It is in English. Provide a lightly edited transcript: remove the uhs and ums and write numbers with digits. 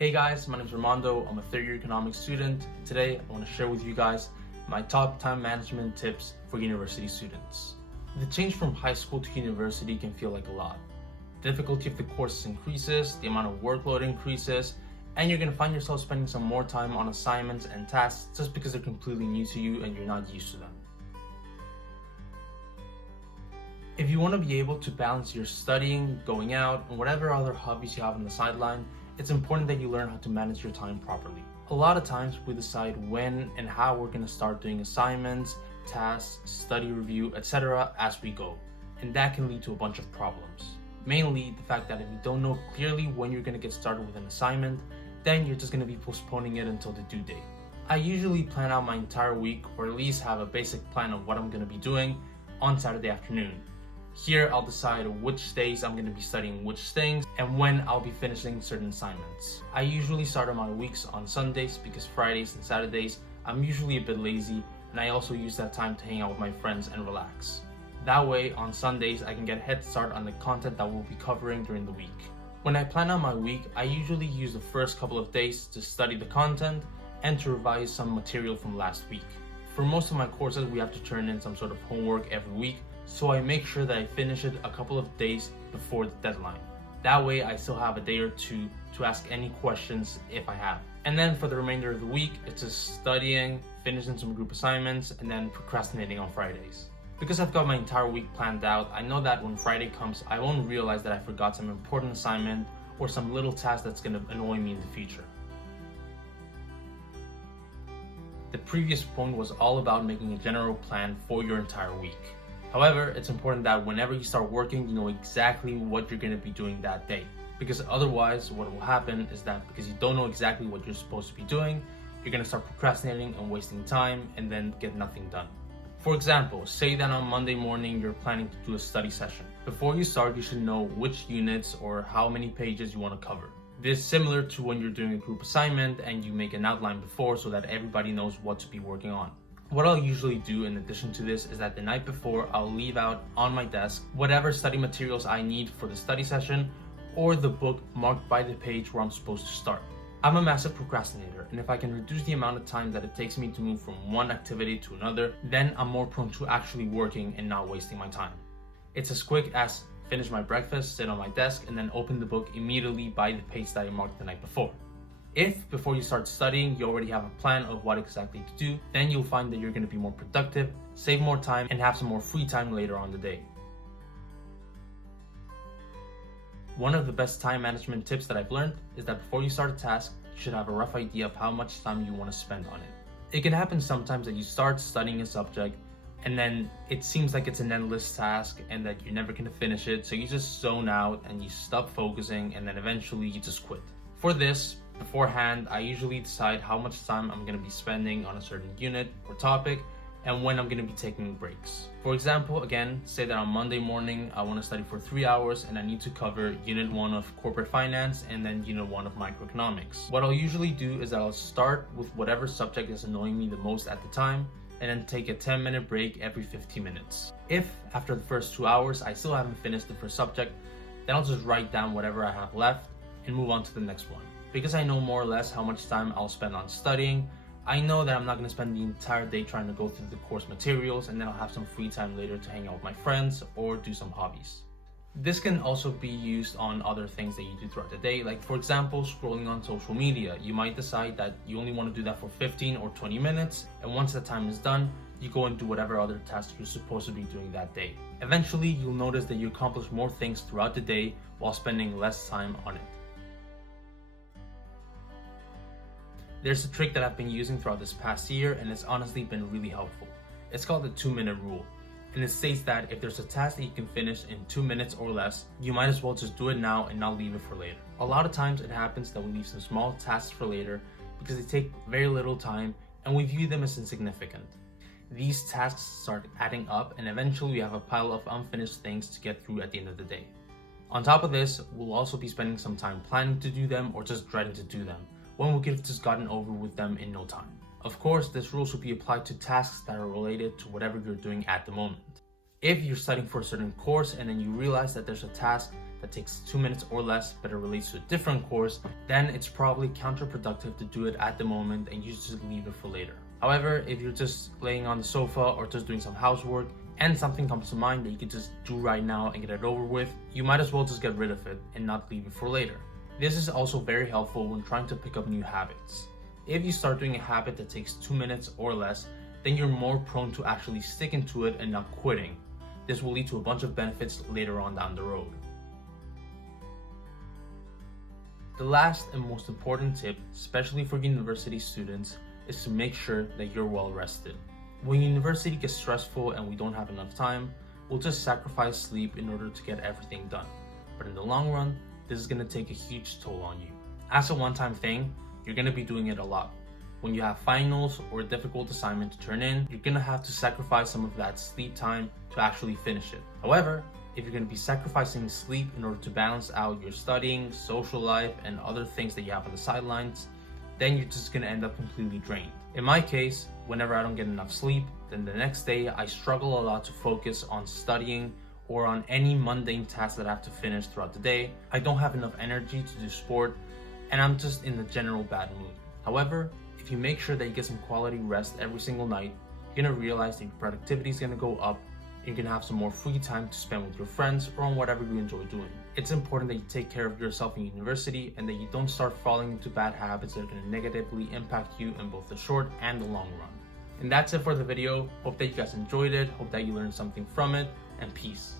Hey guys, my name is Armando. I'm a third-year economics student. Today, I want to share with you guys my top time management tips for university students. The change from high school to university can feel like a lot. The difficulty of the courses increases, the amount of workload increases, and you're going to find yourself spending some more time on assignments and tasks just because they're completely new to you and you're not used to them. If you want to be able to balance your studying, going out, and whatever other hobbies you have on the sideline, it's important that you learn how to manage your time properly. A lot of times we decide when and how we're going to start doing assignments, tasks, study review, etc. as we go, and that can lead to a bunch of problems. Mainly the fact that if you don't know clearly when you're going to get started with an assignment, then you're just going to be postponing it until the due date. I usually plan out my entire week, or at least have a basic plan of what I'm going to be doing on Saturday afternoon. Here, I'll decide which days I'm going to be studying which things and when I'll be finishing certain assignments. I usually start my weeks on Sundays because Fridays and Saturdays, I'm usually a bit lazy, and I also use that time to hang out with my friends and relax. That way, on Sundays, I can get a head start on the content that we'll be covering during the week. When I plan out my week, I usually use the first couple of days to study the content and to revise some material from last week. For most of my courses, we have to turn in some sort of homework every week, so I make sure that I finish it a couple of days before the deadline. That way I still have a day or two to ask any questions if I have. And then for the remainder of the week, it's just studying, finishing some group assignments, and then procrastinating on Fridays. Because I've got my entire week planned out, I know that when Friday comes, I won't realize that I forgot some important assignment or some little task that's going to annoy me in the future. The previous point was all about making a general plan for your entire week. However, it's important that whenever you start working, you know exactly what you're going to be doing that day. Because otherwise, what will happen is that because you don't know exactly what you're supposed to be doing, you're going to start procrastinating and wasting time and then get nothing done. For example, say that on Monday morning, you're planning to do a study session. Before you start, you should know which units or how many pages you want to cover. This is similar to when you're doing a group assignment and you make an outline before so that everybody knows what to be working on. What I'll usually do in addition to this is that the night before, I'll leave out on my desk whatever study materials I need for the study session or the book marked by the page where I'm supposed to start. I'm a massive procrastinator, and if I can reduce the amount of time that it takes me to move from one activity to another, then I'm more prone to actually working and not wasting my time. It's as quick as finish my breakfast, sit on my desk, and then open the book immediately by the page that I marked the night before. If before you start studying, you already have a plan of what exactly to do, then you'll find that you're going to be more productive, save more time, and have some more free time later on the day. One of the best time management tips that I've learned is that before you start a task, you should have a rough idea of how much time you want to spend on it. It can happen sometimes that you start studying a subject and then it seems like it's an endless task and that you're never going to finish it, so you just zone out and you stop focusing and then eventually you just quit. For this, beforehand, I usually decide how much time I'm going to be spending on a certain unit or topic and when I'm going to be taking breaks. For example, again, say that on Monday morning I want to study for 3 hours and I need to cover Unit 1 of Corporate Finance and then Unit 1 of Microeconomics. What I'll usually do is that I'll start with whatever subject is annoying me the most at the time and then take a 10-minute break every 15 minutes. If after the first 2 hours I still haven't finished the first subject, then I'll just write down whatever I have left and move on to the next one. Because I know more or less how much time I'll spend on studying, I know that I'm not going to spend the entire day trying to go through the course materials, and then I'll have some free time later to hang out with my friends or do some hobbies. This can also be used on other things that you do throughout the day, like for example, scrolling on social media. You might decide that you only want to do that for 15 or 20 minutes, and once that time is done, you go and do whatever other tasks you're supposed to be doing that day. Eventually, you'll notice that you accomplish more things throughout the day while spending less time on it. There's a trick that I've been using throughout this past year and it's honestly been really helpful. It's called the 2-minute rule. And it states that if there's a task that you can finish in 2 minutes or less, you might as well just do it now and not leave it for later. A lot of times it happens that we leave some small tasks for later because they take very little time and we view them as insignificant. These tasks start adding up and eventually we have a pile of unfinished things to get through at the end of the day. On top of this, we'll also be spending some time planning to do them or just dreading to do them, when we could have just gotten over with them in no time. Of course, this rule should be applied to tasks that are related to whatever you're doing at the moment. If you're studying for a certain course and then you realize that there's a task that takes 2 minutes or less but it relates to a different course, then it's probably counterproductive to do it at the moment and you just leave it for later. However, if you're just laying on the sofa or just doing some housework and something comes to mind that you can just do right now and get it over with, you might as well just get rid of it and not leave it for later. This is also very helpful when trying to pick up new habits. If you start doing a habit that takes 2 minutes or less, then you're more prone to actually sticking to it and not quitting. This will lead to a bunch of benefits later on down the road. The last and most important tip, especially for university students, is to make sure that you're well rested. When university gets stressful and we don't have enough time, we'll just sacrifice sleep in order to get everything done. But in the long run, this is going to take a huge toll on you. As a one-time thing, you're going to be doing it a lot. When you have finals or a difficult assignment to turn in, you're going to have to sacrifice some of that sleep time to actually finish it. However, if you're going to be sacrificing sleep in order to balance out your studying, social life, and other things that you have on the sidelines, then you're just going to end up completely drained. In my case, whenever I don't get enough sleep, then the next day I struggle a lot to focus on studying or on any mundane tasks that I have to finish throughout the day. I don't have enough energy to do sport, and I'm just in a general bad mood. However, if you make sure that you get some quality rest every single night, you're going to realize that your productivity is going to go up. You're going to have some more free time to spend with your friends or on whatever you enjoy doing. It's important that you take care of yourself in university and that you don't start falling into bad habits that are going to negatively impact you in both the short and the long run. And that's it for the video. Hope that you guys enjoyed it. Hope that you learned something from it, and peace.